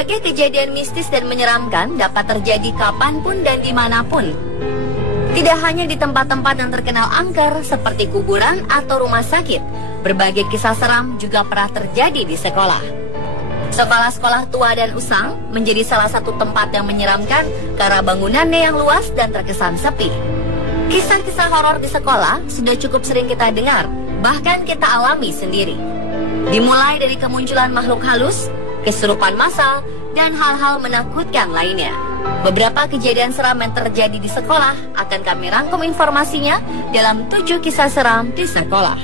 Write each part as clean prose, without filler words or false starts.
Berbagai kejadian mistis dan menyeramkan dapat terjadi kapanpun dan dimanapun. Tidak hanya di tempat-tempat yang terkenal angker seperti kuburan atau rumah sakit, berbagai kisah seram juga pernah terjadi di sekolah. Sekolah-sekolah tua dan usang menjadi salah satu tempat yang menyeramkan karena bangunannya yang luas dan terkesan sepi. Kisah-kisah horor di sekolah sudah cukup sering kita dengar, bahkan kita alami sendiri. Dimulai dari kemunculan makhluk halus, kesurupan massal, dan hal-hal menakutkan lainnya. Beberapa kejadian seram yang terjadi di sekolah akan kami rangkum informasinya dalam 7 kisah seram di sekolah.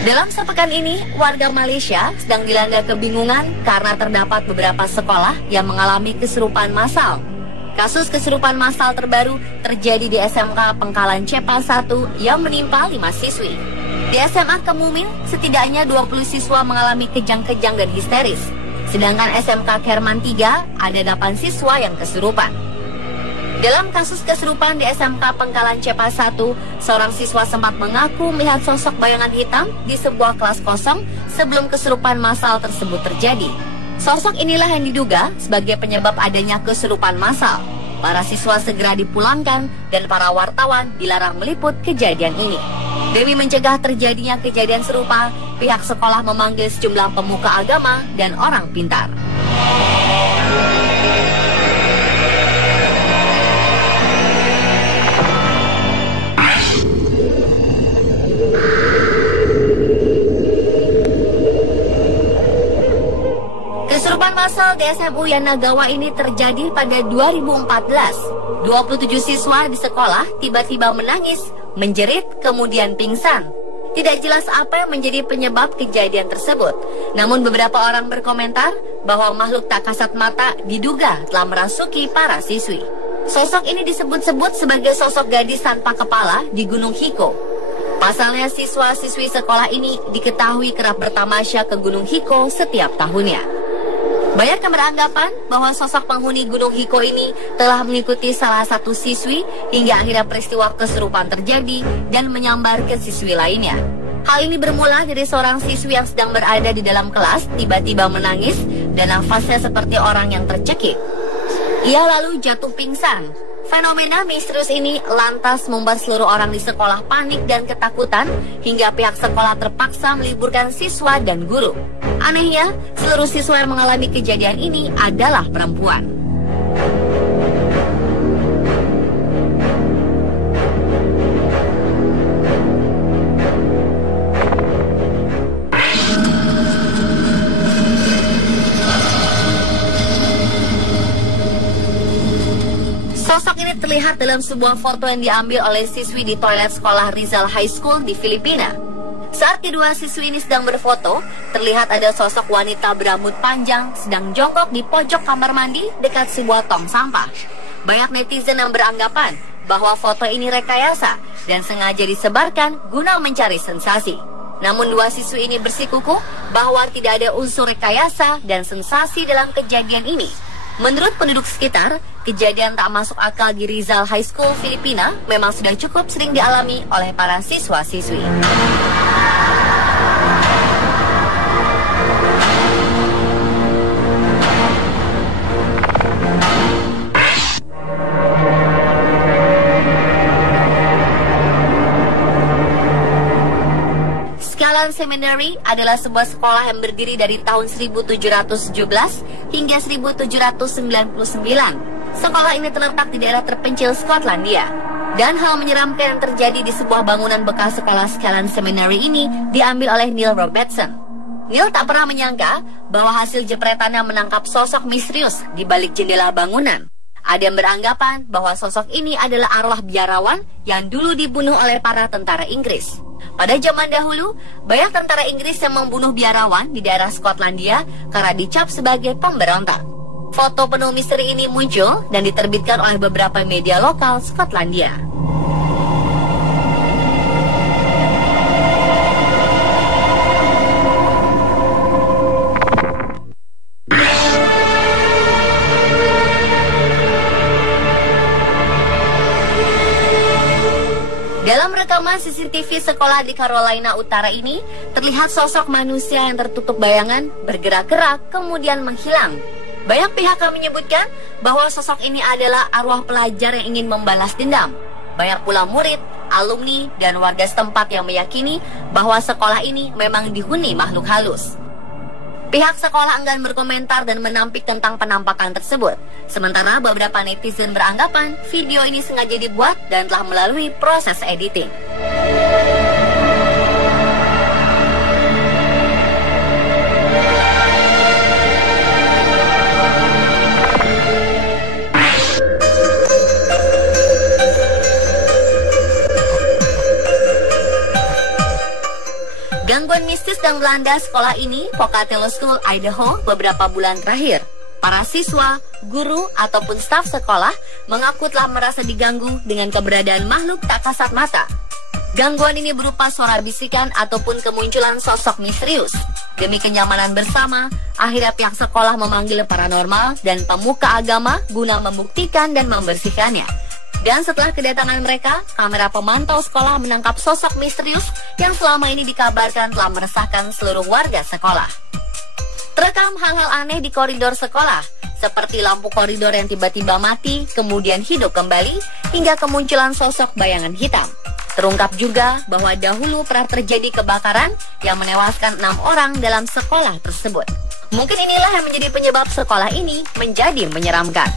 Dalam sepekan ini, warga Malaysia sedang dilanda kebingungan karena terdapat beberapa sekolah yang mengalami kesurupan massal. Kasus kesurupan massal terbaru terjadi di SMK Pengkalan Cepa 1 yang menimpa 5 siswi. Di SMA Kemumin, setidaknya 20 siswa mengalami kejang-kejang dan histeris. Sedangkan SMK Kerman 3 ada 8 siswa yang kesurupan. Dalam kasus kesurupan di SMK Pengkalan Cepa 1, seorang siswa sempat mengaku melihat sosok bayangan hitam di sebuah kelas kosong sebelum kesurupan massal tersebut terjadi. Sosok inilah yang diduga sebagai penyebab adanya kesurupan massal. Para siswa segera dipulangkan dan para wartawan dilarang meliput kejadian ini. Demi mencegah terjadinya kejadian serupa, pihak sekolah memanggil sejumlah pemuka agama dan orang pintar. Kesurupan massal di SMU Yanagawa ini terjadi pada 2014. 27 siswa di sekolah tiba-tiba menangis, menjerit, kemudian pingsan. Tidak jelas apa yang menjadi penyebab kejadian tersebut. Namun beberapa orang berkomentar bahwa makhluk tak kasat mata diduga telah merasuki para siswi. Sosok ini disebut-sebut sebagai sosok gadis tanpa kepala di Gunung Hiko. Pasalnya siswa-siswi sekolah ini diketahui kerap bertamasya ke Gunung Hiko setiap tahunnya. Banyak yang beranggapan bahwa sosok penghuni Gunung Hiko ini telah mengikuti salah satu siswi hingga akhirnya peristiwa kesurupan terjadi dan menyambar ke siswi lainnya. Hal ini bermula dari seorang siswi yang sedang berada di dalam kelas tiba-tiba menangis dan nafasnya seperti orang yang tercekik. Ia lalu jatuh pingsan. Fenomena misterius ini lantas membuat seluruh orang di sekolah panik dan ketakutan hingga pihak sekolah terpaksa meliburkan siswa dan guru. Anehnya, seluruh siswa yang mengalami kejadian ini adalah perempuan. Sosok ini terlihat dalam sebuah foto yang diambil oleh siswi di toilet sekolah Rizal High School di Filipina. Saat kedua siswi ini sedang berfoto, terlihat ada sosok wanita berambut panjang sedang jongkok di pojok kamar mandi dekat sebuah tong sampah. Banyak netizen yang beranggapan bahwa foto ini rekayasa dan sengaja disebarkan guna mencari sensasi. Namun dua siswi ini bersikukuh bahwa tidak ada unsur rekayasa dan sensasi dalam kejadian ini. Menurut penduduk sekitar, kejadian tak masuk akal di Rizal High School, Filipina memang sudah cukup sering dialami oleh para siswa-siswi. Scalan Seminary adalah sebuah sekolah yang berdiri dari tahun 1717 hingga 1799. Sekolah ini terletak di daerah terpencil Skotlandia. Dan hal menyeramkan yang terjadi di sebuah bangunan bekas sekolah Scalan Seminary ini diambil oleh Neil Robertson. Neil tak pernah menyangka bahwa hasil jepretannya menangkap sosok misterius di balik jendela bangunan. Ada yang beranggapan bahwa sosok ini adalah arwah biarawan yang dulu dibunuh oleh para tentara Inggris. Pada zaman dahulu, banyak tentara Inggris yang membunuh biarawan di daerah Skotlandia karena dicap sebagai pemberontak. Foto penuh misteri ini muncul dan diterbitkan oleh beberapa media lokal Skotlandia. rekaman CCTV sekolah di Carolina Utara ini, terlihat sosok manusia yang tertutup bayangan bergerak-gerak kemudian menghilang. Banyak pihak yang menyebutkan bahwa sosok ini adalah arwah pelajar yang ingin membalas dendam. Banyak pula murid, alumni, dan warga setempat yang meyakini bahwa sekolah ini memang dihuni makhluk halus. Pihak sekolah enggan berkomentar dan menampik tentang penampakan tersebut. Sementara beberapa netizen beranggapan video ini sengaja dibuat dan telah melalui proses editing. Gangguan mistis yang melanda sekolah ini, Pocatello School, Idaho, beberapa bulan terakhir. Para siswa, guru, ataupun staf sekolah mengaku telah merasa diganggu dengan keberadaan makhluk tak kasat mata. Gangguan ini berupa suara bisikan ataupun kemunculan sosok misterius. Demi kenyamanan bersama, akhirnya pihak sekolah memanggil paranormal dan pemuka agama guna membuktikan dan membersihkannya. Dan setelah kedatangan mereka, kamera pemantau sekolah menangkap sosok misterius yang selama ini dikabarkan telah meresahkan seluruh warga sekolah. Terekam hal-hal aneh di koridor sekolah, seperti lampu koridor yang tiba-tiba mati, kemudian hidup kembali, hingga kemunculan sosok bayangan hitam. Terungkap juga bahwa dahulu pernah terjadi kebakaran yang menewaskan 6 orang dalam sekolah tersebut. Mungkin inilah yang menjadi penyebab sekolah ini menjadi menyeramkan.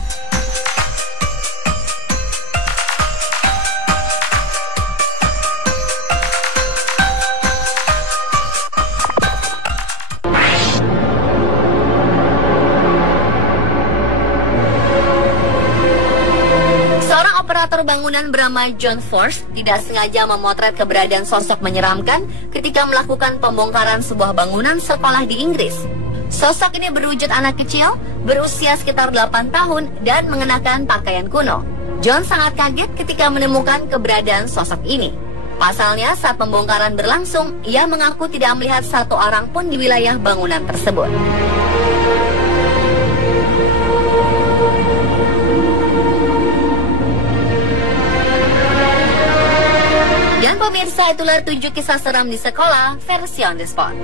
Operator bangunan bernama John Force tidak sengaja memotret keberadaan sosok menyeramkan ketika melakukan pembongkaran sebuah bangunan sekolah di Inggris. Sosok ini berwujud anak kecil, berusia sekitar 8 tahun dan mengenakan pakaian kuno. John sangat kaget ketika menemukan keberadaan sosok ini. Pasalnya, saat pembongkaran berlangsung, ia mengaku tidak melihat satu orang pun di wilayah bangunan tersebut. Dan pemirsa, itulah 7 kisah seram di sekolah versi on the spot.